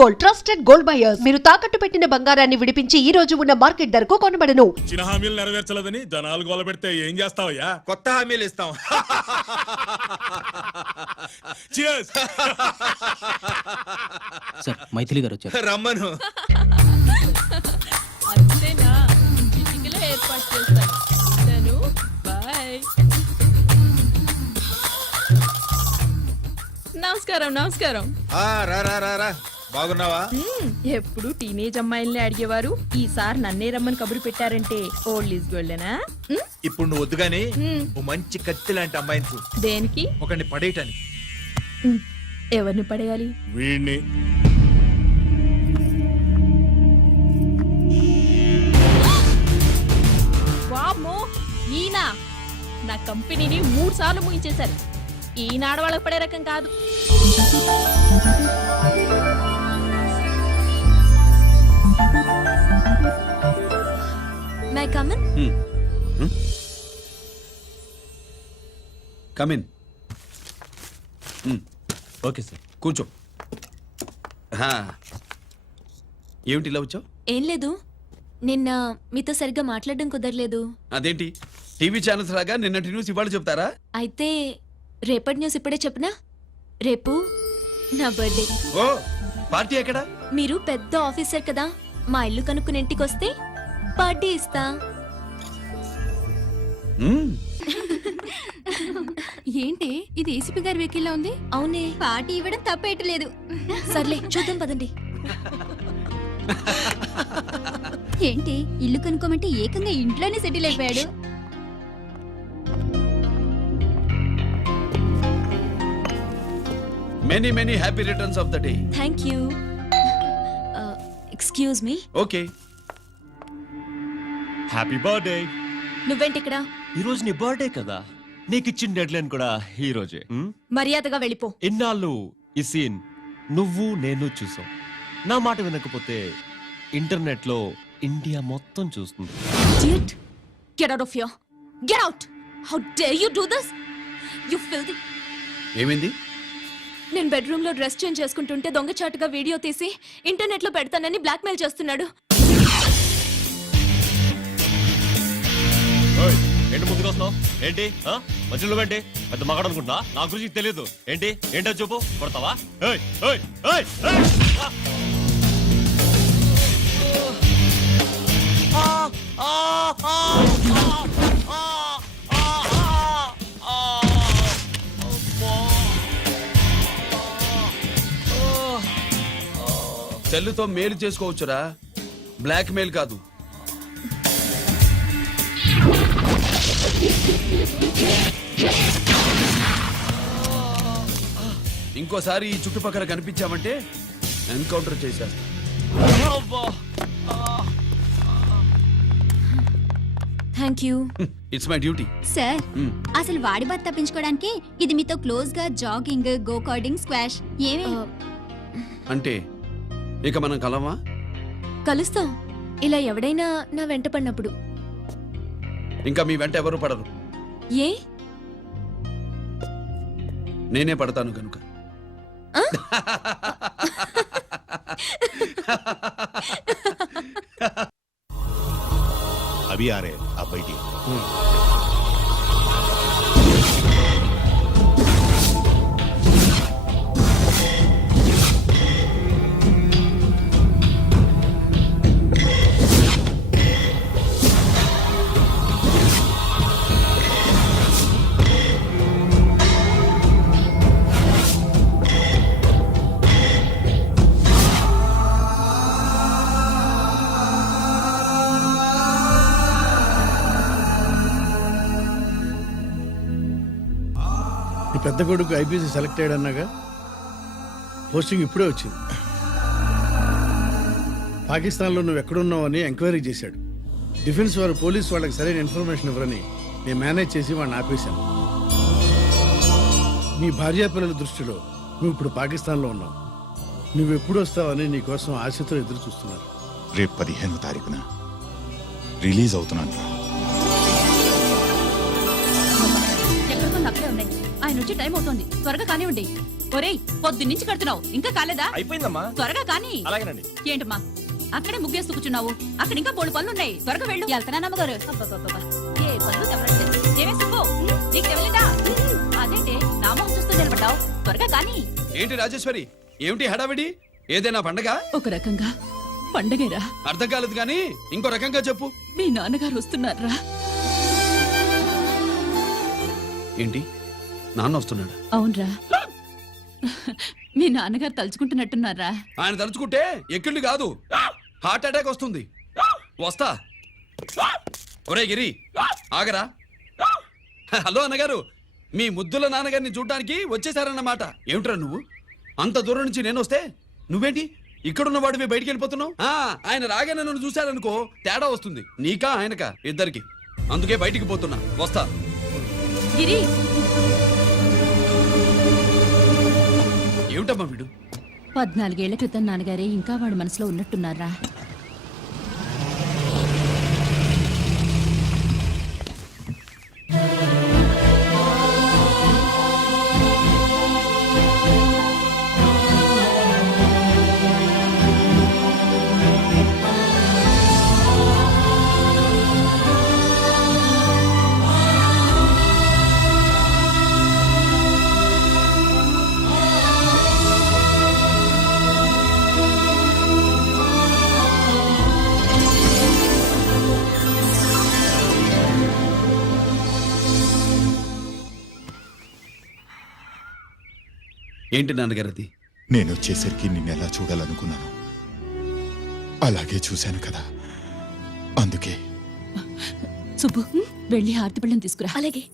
Gold, trusted gold buyers. మీరు తాకట్టు పెట్టిన బంగారాన్ని విడిపించి ఈ రోజు ఉన్న మార్కెట్ ధరకు కొనబడను. చిన్న హామీలు నెరవేర్చలేదని జనాలు గోల పెడితే ఏం చేస్తావయ్యా? కొత్త హామీలు ఇస్తాం. Cheers. సార్ మైథిలి గారు వచ్చారు. రమ్మను. అంతేనా? చిటికలో ఏర్పాటు చేస్తాను. ఉంటాను. బాయ్. నమస్కారం. నమస్కారం. రా రా రా రా. బాగున్నావా? ఎప్పుడు టీనేజ్ అమ్మాయిల్ని అడిగేవారు, ఈసారి నన్నే రమ్మని కబురు పెట్టారంటే ఓల్డ్ ఈజ్ గోల్డేనా? ఇప్పుడు నువ్వు వద్దుగాని ఓ మంచి కత్తి లాంటి అమ్మాయిని చూ. దేనికి? ఒకరిని పడేయటానికి. ఎవరిని పడేయాలి? వీడిని. వామ్మో, ఈయన నా కంపెనీని 3 సార్లు ముగించేశారు. ఈయన ఆడవాళ్ళకి పడే రకం కాదు. May I come in? Come in. Okay sir, కూర్చో. ఏమిటి ఇలా వచ్చావు? ఏం లేదు, నిన్న మీతో సరిగ్గా మాట్లాడడం కుదరలేదు. అదేంటి, టీవీ ఛానల్స్ లాగా నిన్నటి న్యూస్ ఇవాళ చెప్తారా? అయితే రేపటి న్యూస్ ఇప్పుడే చెప్పనా? రేపు నా బర్త్డే. ఓ, పార్టీ ఎక్కడ? మీరు పెద్ద ఆఫీసర్ కదా, మా ఇల్లు కనుక్కుని ఇంటికి వస్తే పార్టీ ఇస్తా. ఏంటి ఇది ఏసీపీ గారి వెహికల్లా ఉంది? అవునే, పార్టీ ఇవ్వడం తప్పేయట్లేదు. సర్లే చూద్దాం పదండి. ఏంటి ఇల్లు కనుక్కోమంటే ఏకంగా ఇంట్లోనే సెటిల్ అయిపోయాడు. Many many happy returns of the day. Thank you. Excuse me. Okay. Happy birthday. నువ్వేంటి ఇక్కడ? ఈ రోజు నీ బర్త్డే కదా, నీకు ఇచ్చిన డెడ్ లైన్ కూడా ఈ రోజే. మర్యాదగా వెళ్ళిపో. ఇన్నాళ్ళు ఈ సీన్ నువ్వు నేను చూసాం. నా మాట వినకపోతే ఇంటర్నెట్ లో ఇండియా మొత్తం చూస్తుంది. Idiot! Get out of here! Get out! How dare you do this? You filthy! ఏమైంది? నేను బెడ్రూమ్ లో డ్రెస్ చేంజ్ చేసుకుంటుంటే దొంగచాటుగా వీడియో తీసి ఇంటర్నెట్ లో పెడతానని బ్లాక్మెయిల్ చేస్తున్నాడు. ఏంటి ముందుకు వస్తున్నావు? ఏంటి మధ్యలో ఏంటి? పెద్ద మగాడు అనుకుంటున్నా, నా గురించి తెలియదు. ఏంటి ఏంటో చూపు, కొడతావా? ఏయ్, ఏయ్, ఏయ్, ఏయ్! సెల్లుతో మేలు చేసుకోవచ్చురా, బ్లాక్ మెయిల్ కాదు. ఇంకోసారి ఈ చుట్టుపక్కల కనిపించామంటే ఎన్కౌంటర్ చేసేస్తా. Thank you. It's my duty. Sir, అసలు వాడి బాధ తప్పించుకోవడానికి ఇది మీతో క్లోజ్ గా జాగింగ్, గో కార్డింగ్, స్క్వాష్ ఏమే అంటే ఇక మనం కలవా? కలుస్తాం, ఇలా ఎవడైనా నా వెంట పడినప్పుడు. ఇంకా మీ వెంట ఎవరు పడరు. ఏ? నేనే పడతాను కనుక. अभी आ रहे हैं, आप बैठिए। పెద్ద కొడుకు ఐపీసీ సెలెక్ట్ అయ్యాడన్నాగా, పోస్టింగ్ ఇప్పుడే వచ్చింది. పాకిస్తాన్లో నువ్వు ఎక్కడున్నావు అని ఎంక్వైరీ చేశాడు. డిఫెన్స్ వారు పోలీస్ వాళ్ళకి సరైన ఇన్ఫర్మేషన్ ఇవ్వరని నేను మేనేజ్ చేసి వాడిని ఆపేశాను. నీ భార్యాపిల్లల దృష్టిలో నువ్వు ఇప్పుడు పాకిస్తాన్లో ఉన్నావు. నువ్వు ఎప్పుడు వస్తావని నీ కోసం ఆశతో ఎదురు చూస్తున్నారు. రేపు 15వ తారీఖున రిలీజ్ అవుతున్నాను. ఎక్కడికో అక్కడే ఉన్నాయి. ఆయన వచ్చి టైం అవుతోంది, త్వరగా కానివ్వండి. ఒరేయ్, పొద్దున్నుంచి కడుతున్నావు, ఇంకా కాలేదా? అయిపోయిందమ్మా. త్వరగా కానీ. అలాగేనండి. ఏంటమ్మా అక్కడే ముగ్గేస్తూ కూర్చున్నావు? అక్కడ ఇంకా బోడు పనులున్నాయి, త్వరగా వెళ్ళు. వెళ్తానమ్మగారు. అబ్బబ్బబ్బబ్బా, ఏ పనులు తెవరండి. ఏమే సుబ్బు, నీకు తెవలేదా? అదేంటే నా మొహం చూస్తూ నిలబడ్డావు, త్వరగా కానీ. ఏంటి రాజేశ్వరి, ఏమిటి హడావిడి? ఏదైనా పండగ? ఒక రకంగా పండగేరా. అర్థం కాలేదు కానీ ఇంకో రకంగా చెప్పు. మీ నాన్నగారు వస్తున్నారా? ఏంటి, నాన్న వస్తున్నాడు? అవునరా, మీ నాన్నగారు తలుచుకుంటున్నట్టున్నారా? ఆయన తలుచుకుంటే ఎక్కిళ్ళు కాదు, హార్ట్ అటాక్ వస్తుంది. వస్తా. ఒరే గిరి, ఆగరా. హలో అన్నగారు, మీ ముద్దుల నాన్నగారిని చూడ్డానికి వచ్చేసారన్నమాట. ఏమిట్రా నువ్వు, అంత దూరం నుంచి నేను వస్తే నువ్వేంటి ఇక్కడున్న వాడివి బయటికి వెళ్ళిపోతున్నావు? ఆయన రాగానే నన్ను చూశారనుకో తేడా వస్తుంది, నీకా ఆయనకా ఇద్దరికి. అందుకే బయటికి పోతున్నా, వస్తా. గిరి, ఏమిటమ్మా వీడు? 14 ఏళ్ల క్రితం నాన్నగారే ఇంకా వాడి మనసులో ఉన్నట్టున్నారా? ఏంటి నాన్నగారు అది? నేను వచ్చేసరికి నిన్నెలా చూడాలనుకున్నాను అలాగే చూశాను కదా, అందుకే. సుబ్బు, వెళ్ళి హారతి పళ్ళని తీసుకురా. అలాగే.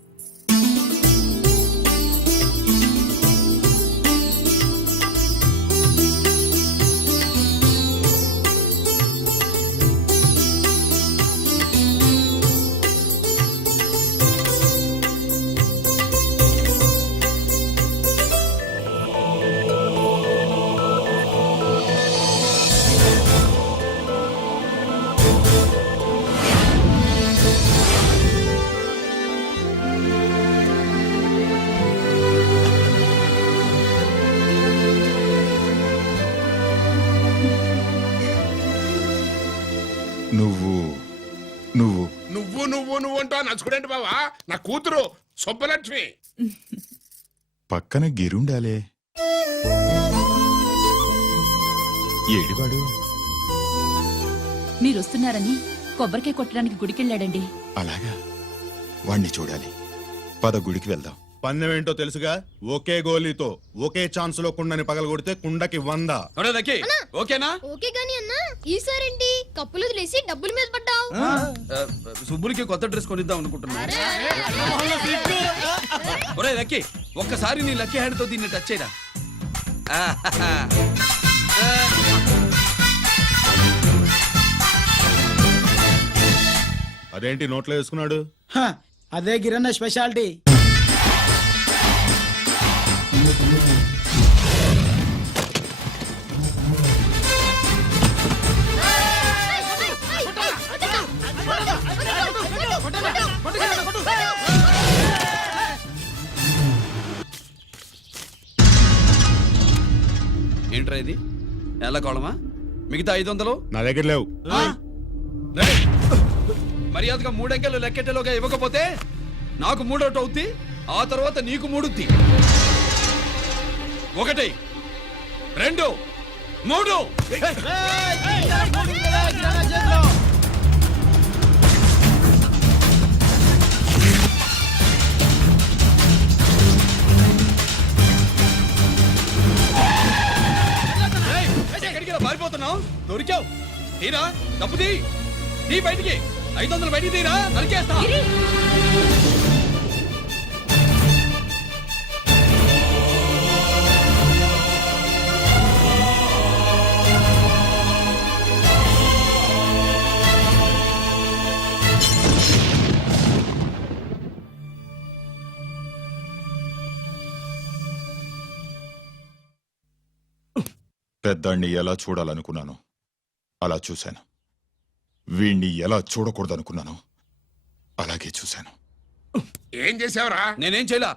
నువ్వు నువ్వు నువ్వు నువ్వు నువ్వు అంటూ నచ్చుకునేంటి బావా, నా కూతురు సుబ్బలక్ష్మి. పక్కన గిరుండాలే. ఏడివాడు? మీరు వస్తున్నారని కొబ్బరికాయ కొట్టడానికి గుడికెళ్ళాడండి. అలాగా, వాణ్ణి చూడాలి. పద గుడికి వెళ్దాం. పందెం ఏంటో తెలుసుగా, ఒకే గోలీతో ఒకే ఛాన్స్ లో కుండని పగలగొడితే కుండకి 100. ఒరే లక్కీ, ఓకేనా? ఓకే గాని అన్నా, ఈసారేంటి కప్పులు వదిలేసి డబ్బుల మీద పడ్డావు? సుబ్బులకి కొత్త డ్రెస్ కొనిద్దాం అనుకుంటున్నా. ఒరే లక్కీ, ఒక్కసారి నీ లక్కీ హ్యాండ్ తో దీన్ని టచ్ చేయరా. అదేంటి నోట్లో వేసుకున్నాడు? అదే గిరన్న స్పెషాలిటీ. ఏంట్రా ఇది, ఎలా కోళమా? మిగతా 500 నా దగ్గర లేవు. మర్యాదగా 3 అంకెలు లెక్కెట్టేలోగా ఇవ్వకపోతే నాకు 3 అవుద్ది, ఆ తర్వాత నీకు 3. 1 2 3. ఎక్కడికి పారిపోతున్నావు? దొరికావు. తీరా, డబ్బు తీ బయటికి. 500 బయటికి తీరా, నరికేస్తా. పెద్దాన్ని ఎలా చూడాలనుకున్నాను అలా చూశాను, వీణ్ణి ఎలా చూడకూడదనుకున్నాను అలాగే చూశాను. ఏం చేసావురా? నేనేం చేయలా,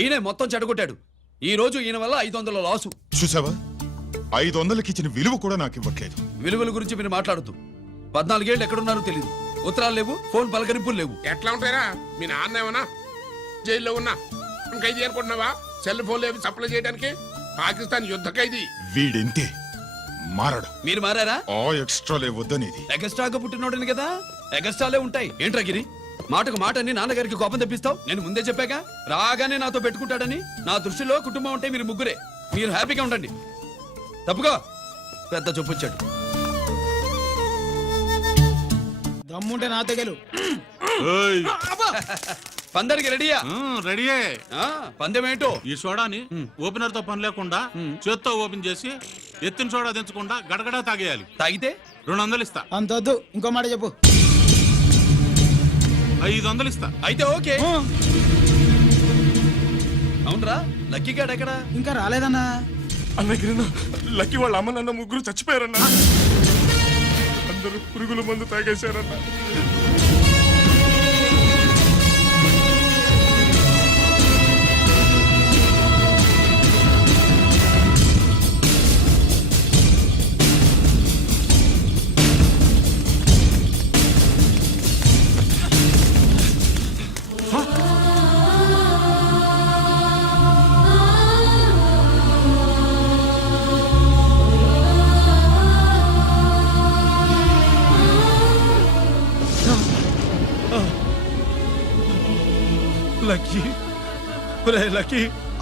ఈయనే మొత్తం చెడగొట్టాడు. ఈ రోజు ఈయన వల్ల 500 లాసు. చూసావా 500కి ఇచ్చిన విలువ కూడా నాకు ఇవ్వట్లేదు. విలువల గురించి మీరు మాట్లాడద్దు. 14 ఏళ్ళు ఎక్కడున్నారో తెలియదు. ఉత్తరాలు లేవు, ఫోన్ పలకరింపులు లేవు. ఎట్లా ఉంటారా? మీ నాన్న ఏమన్నా జైల్లో ఉన్నా ఖైదీ అనుకుంటున్నావా? సెల్ ఫోన్లు ఏమి సప్లై చేయడానికి? పాకిస్తాన్ యుద్ధ ఖైదీ. వీడింతే మారడు. మీరు మారారా? ఆ ఎక్స్ట్రాలే వద్దనేది. ఎగస్ట్రాగా పుట్టినోడని కదా, ఎగస్ట్రాలే ఉంటాయి. ఏంట్రా గిరి, మాటకు మాట అని నాన్నగారికి కోపం తెప్పిస్తావు? నేను ముందే చెప్పాగా రాగానే నాతో పెట్టుకుంటాడని. నా దృష్టిలో కుటుంబం అంటే మీరు ముగ్గురే. మీరు హ్యాపీగా ఉండండి. తప్పుగా పెద్ద చొప్పొచ్చాడు. దమ్ముంటే నా తెగలు. పందానికి రెడీయా? రెడీయే. పందెం ఏంటో? ఈ సోడాని ఓపెనర్ తో పని లేకుండా చేత్తో ఓపెన్ చేసి ఎత్తిన సోడా దించకుండా గడగడా తాగేయాలి. తాగితే 200 ఇస్తా. అంతొద్దు, ఇంకో మాట చెప్పు. 500 ఇస్తా. అయితే ఓకే. అవునరా, లక్కీ గాడు ఎక్కడా? ఇంకా రాలేదన్నా. అన్నగిరిన లక్కీ వాళ్ళ అమ్మ నాన్న ముగ్గురు చచ్చిపోయారన్నా. అందరూ పురుగుల మందు తాగేశారన్నా.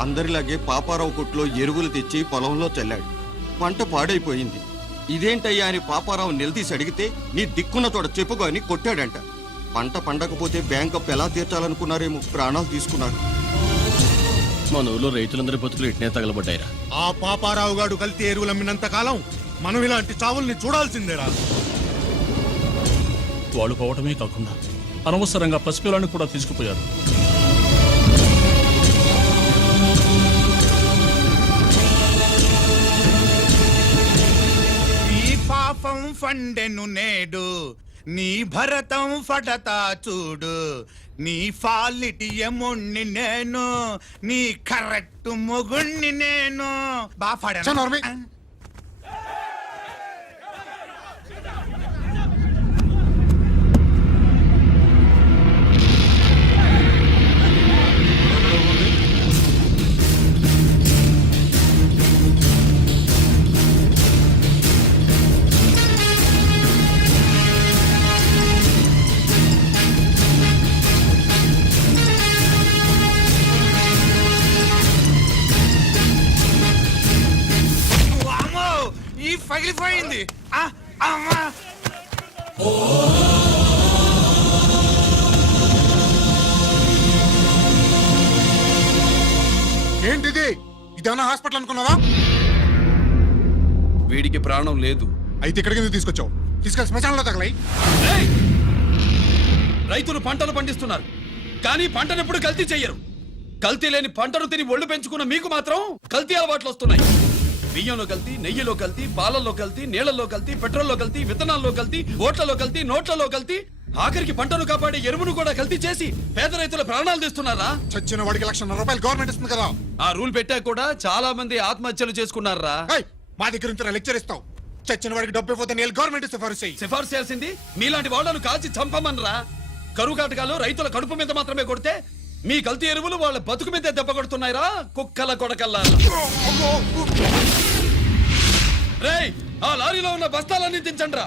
అందరిలాగే పాపారావు కొట్లో ఎరువులు తెచ్చి పొలంలో చల్లాడు. పంట పాడైపోయింది. ఇదేంటయ్యా అని పాపారావు నిలదీసి అడిగితే నీ దిక్కున్న తోడ చెప్పుకో అని కొట్టాడంట. పంట పండకపోతే బ్యాంక్ అప్పు ఎలా తీర్చాలనుకున్నారేమో ప్రాణాలు తీసుకున్నారు. మన ఊళ్ళో రైతులందరి బతుకులు ఇట్నే తగలబడ్డాయిరా. ఆ పాపారావు గాడు కల్తీ ఎరువులు అమ్మినంత కాలం మనం ఇలాంటి చావుల్ని చూడాల్సిందేరా. వాళ్ళు పోవటమే కాకుండా అనవసరంగా పసిపిల్లని కూడా తీసుకుపోయారు. నీ పాపం ఫండెను నేడు, నీ భరతం ఫటతా చూడు. నీ ఫాలిటి ఎముణ్ణి నేను, నీ కరెక్ట్ మొగుణ్ణి నేను. ఈ పగిలిపోయింది. ఏంటిది? ఇదేమన్నా హాస్పిటల్ అనుకున్నావా? వీడికి ప్రాణం లేదు. అయితే ఇక్కడికి ఎందుకు తీసుకొచ్చావు? తీసుకెళ్ళి శ్మశానంలో తగలై. ఏయ్! రైతులు పంటలు పండిస్తున్నారు, కానీ పంటనెప్పుడు కల్తీ చెయ్యరు. కల్తీ లేని పంటను తిని ఒళ్ళు పెంచుకున్న మీకు మాత్రం కల్తీ అలవాట్లు వస్తున్నాయి. బియ్యంలో కల్తీ, నెయ్యిలో కల్తీ, పాలల్లో కల్తీ, నీళ్లలో కల్తీ, పెట్రోల్లో కల్తీ, విత్తనాల్లో కల్తీ, ఓట్లలో కల్తీ, నోట్లలో కల్తీ, ఆఖరికి పంటను కాపాడే ఎరువును కూడా కల్తీ చేసి పేద రైతుల ప్రాణాలు తీస్తున్నారా? చచ్చిన వాడికి ₹1,00,000 గవర్నమెంట్ ఇస్తుంది కదా. ఆ రూల్ పెట్టా కూడా చాలా మంది ఆత్మహత్యలు చేసుకున్నారా? మా దగ్గర ఇంత లెక్చర్ ఇస్తావు. చచ్చిన వాడికి డబ్బు ఇవ్వతే నేను గవర్నమెంట్ సిఫారసు చెయ్యి. సిఫార్సు చేయాల్సింది మీలాంటి వాళ్ళను కాల్చి చంపమనరా? కరువు కాటకాలు రైతుల కడుపు మీద మాత్రమే కొడితే మీ కల్తీ ఎరువులు వాళ్ళ బతుకు మీద దెబ్బ కొడుతున్నాయిరా కుక్కల కొడకల్లా. రేయ్, ఆ లారీలో ఉన్న బస్తాలన్నీ దించండ్రా.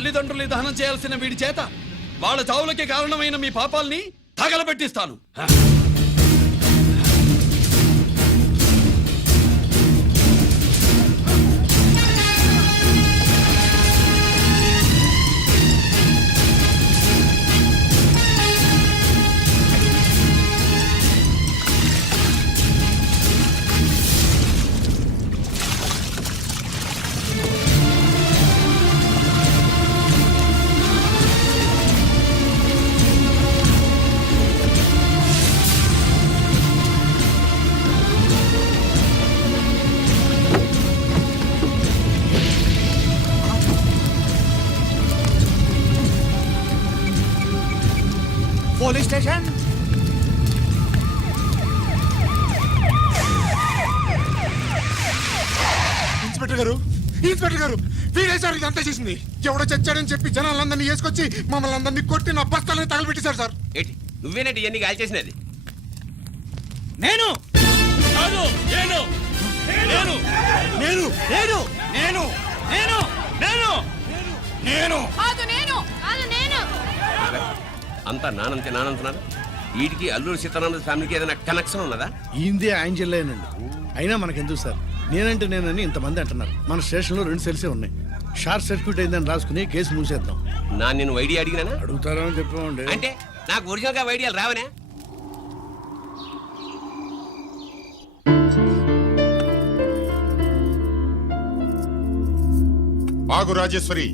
తల్లిదండ్రుల్ని దహనం చేయాల్సిన వీడి చేత వాళ్ళ చావులకి కారణమైన మీ పాపాల్ని తగలబెట్టిస్తాను. Police station. ఇన్స్పెక్టర్ గారు, ఇన్స్పెక్టర్ గారు, వీడే సార్ ఇదంతా చేసింది. ఎవడో చచ్చాడని చెప్పి జనాలందరినీ వేసుకొచ్చి మమ్మల్ని అందరినీ కొట్టి నా బస్తాలను తగలబెట్టేశారు సార్. ఏంటి నువ్వేనండి ఇవన్నీ గాలి చేసినది? నేను కాదు, నేను నేను నేను నేను నేను నేను నేను నేను కాదు నేను కాదు నేను అంతా నానంటున్నారు. వీడికి అల్లూరు సీతారామరాజు ఫ్యామిలీకి ఏదైనా కనెక్షన్ ఉన్నదా? ఈందే ఆయన జిల్లానండి. అయినా మనకెందుకు సార్, నేనంటే నేనని ఇంతమంది అంటున్నారు. మన స్టేషన్లో 2 సెల్సే ఉన్నాయి. షార్ట్ సర్క్యూట్ అయిందని రాసుకుని కేసు మూసేద్దాం. నేను ఐడియా అడిగినా? అడుగుతారో అని చెప్పామండి. అంటే నాకు ఒరిజినల్ గా ఐడియాలు రావనే? ఆగు రాజేశ్వరి,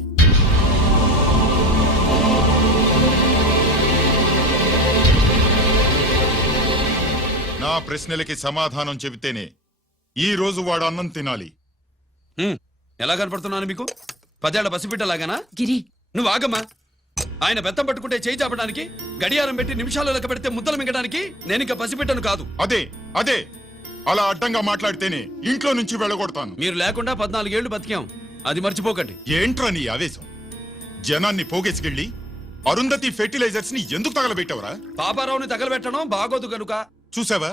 నా ప్రశ్నలకి సమాధానం చెబితేనే ఈ రోజు వాడు అన్నం తినాలి. ఎలా కనపడుతున్నాను మీకు? 10 ఏళ్ల పసిబిడ్డలాగానా? గిరి నువ్వు ఆగమ్మా. ఆయన బెత్తం పట్టుకుంటే చేయి చాపడానికి, గడియారం పెట్టి నిమిషాలు లెక్క పెడితే ముద్దలు మింగడానికి నేను ఇంకా పసిబిడ్డను కాదు. అదే అదే అలా అడ్డంగా మాట్లాడితేనే ఇంట్లో నుంచి వెళ్ళగొడతాను. మీరు లేకుండా 14 ఏళ్లు బతికాం, అది మర్చిపోకండి. ఏంట్రా నీ ఆవేశం? జనాన్ని పోగేసుకెళ్ళి అరుంధతి ఫెర్టిలైజర్స్ ని ఎందుకు తగలబెట్టావరా? పాపారావుని తగలబెట్టడం బాగోదు కనుక. చూసావా,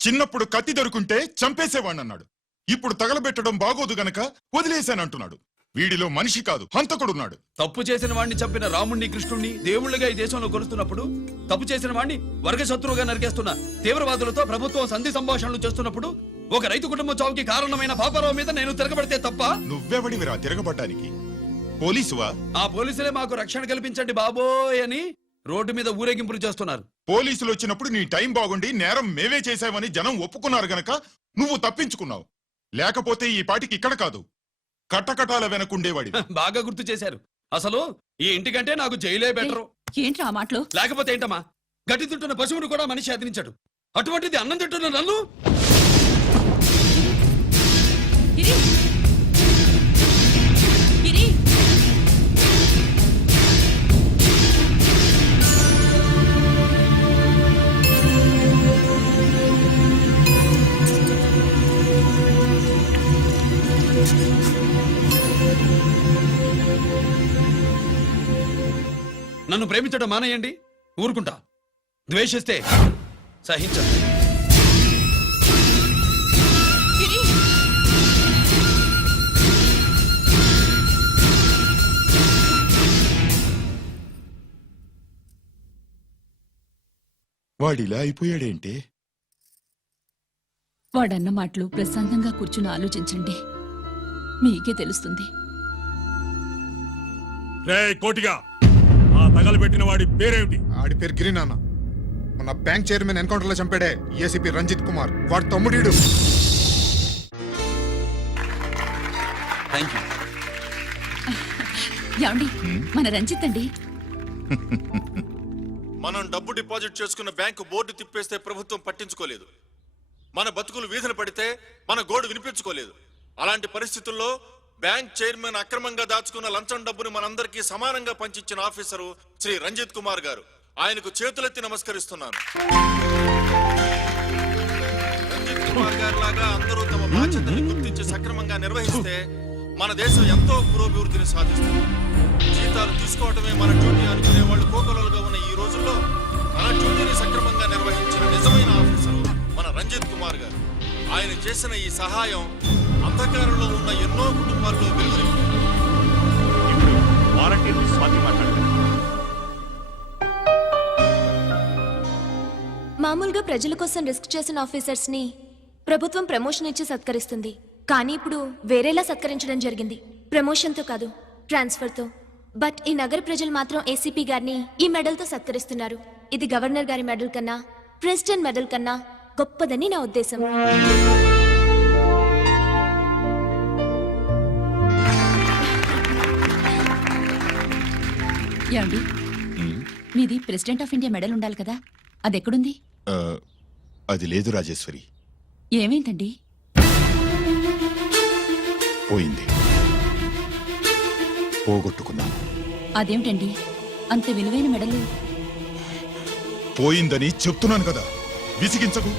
చిన్నప్పుడు కత్తి దొరుకుంటే చంపేసేవాణ్ణన్నాడు. ఇప్పుడు తగలబెట్టడం బాగోదు గనక వదిలేశానంటున్నాడు. వీడిలో మనిషి కాదు, హంతకుడున్నాడు. తప్పు చేసిన వాడిని చంపిన రాముణ్ణి, కృష్ణుణ్ణి దేవుళ్ళుగా ఈ దేశంలో కొలుస్తున్నప్పుడు, తప్పు చేసిన వాడిని వర్గ శత్రువుగా నరికేస్తున్న తీవ్రవాదులతో ప్రభుత్వం సంధి సంభాషణలు చేస్తున్నప్పుడు, ఒక రైతు కుటుంబం చావుకి కారణమైన పాపారావు మీద నేను తిరగబడితే తప్ప? నువ్వెవడివిరా తిరగబడ్డానికి? పోలీసువా? ఆ పోలీసులే మాకు రక్షణ కల్పించండి బాబోయ్ అని రోడ్డు మీద ఊరేగింపులు చేస్తున్నారు. పోలీసులు వచ్చినప్పుడు నీ టైం బాగుండి నేరం మేవే చేశావని జనం ఒప్పుకున్నారు గనక నువ్వు తప్పించుకున్నావు. లేకపోతే ఈ పాటికి ఇక్కడ కాదు, కట్టకటాల వెనకుండేవాడి. బాగా గుర్తు చేశారు. అసలు ఈ ఇంటికంటే నాకు జైలే బెటరు. ఏంట్రా ఆ మాటలు? లేకపోతే ఏంటమ్మా, గడ్డి తింటున్న పశువును కూడా మనిషి అదిరించాడు. అటువంటిది అన్నం తింటున్న నన్ను? గిరి గిరి నన్ను ప్రేమించడం మానేయండి, ఊరుకుంటా. ద్వేషిస్తే సహించండి. గిరి వాడిలా అయిపోయాడేంటి? వాడన్న మాటలు ప్రశాంతంగా కూర్చుని ఆలోచించండి, మీకే తెలుస్తుంది. రే కోటిగా, ఆ తగలబెట్టిన వాడి పేరేమిటి? ఆడి పేరు గిరి నాన్న. మన బ్యాంక్ చైర్మన్ ఎన్కౌంటర్ లో చంపాడే ఏసీపీ రంజిత్ కుమార్, వాడి తమ్ముడీడు. Thank you. ఏమండి, మన రంజిత్ అండి. మనం డబ్బు డిపాజిట్ చేసుకున్న బ్యాంకు బోర్డు తిప్పేస్తే ప్రభుత్వం పట్టించుకోలేదు. మన బతుకులు వీధులు పడితే మన గోడు వినిపించుకోలేదు. అలాంటి పరిస్థితుల్లో బ్యాంక్ చైర్మన్ అక్రమంగా దాచుకున్న లంచం డబ్బుని మనందరికీ సమానంగా పంచిచ్చిన ఆఫీసరు శ్రీ రంజిత్ కుమార్ గారు. ఆయనకు చేతులెత్తి నమస్కరిస్తున్నాను. రంజిత్ కుమార్ గారి లాగా అందరూ తమ బాధ్యతని గుర్తించి సక్రమంగా నిర్వహిస్తే మన దేశం ఎంతో పురోభివృద్ధిని సాధిస్తుంది. జీతాలు తీసుకోవటమే మన డ్యూటీ అనుకునే వాళ్ళు కోకొలలుగా ఉన్న ఈ రోజుల్లో మన డ్యూటీని సక్రమంగా నిర్వహించిన నిజమైన ఆఫీసరు మన రంజిత్ కుమార్ గారు. ఆయన చేసిన ఈ సహాయం అంధకారంలో ఉన్న ఎన్నో కుటుంబాల్లో వెలుగునింపింది. ఇప్పుడు వాలంటీర్ స్వాతి మాట్లాడారు. మామూలుగా ప్రజల కోసం రిస్క్ చేసిన ఆఫీసర్స్ ని ప్రభుత్వం ప్రమోషన్ ఇచ్చి సత్కరిస్తుంది. కానీ ఇప్పుడు వేరేలా సత్కరించడం జరిగింది. ప్రమోషన్తో కాదు, ట్రాన్స్ఫర్తో. బట్ ఈ నగర ప్రజలు మాత్రం ఏసీపీ గారిని ఈ మెడల్తో సత్కరిస్తున్నారు. ఇది గవర్నర్ గారి మెడల్ కన్నా, ప్రెసిడెంట్ మెడల్ కన్నా గొప్పదని నా ఉద్దేశం. ఏమండి, మీది ప్రెసిడెంట్ ఆఫ్ ఇండియా మెడల్ ఉండాలి కదా, అది ఎక్కడుంది? అది లేదు రాజేశ్వరి, ఏమైందండి? పోయింది, పోగొట్టుకున్నాను. అదేమిటండి అంత విలువైన మెడలు? పోయిందని చెప్తున్నాను కదా, విసిగించకు.